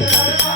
Yeah.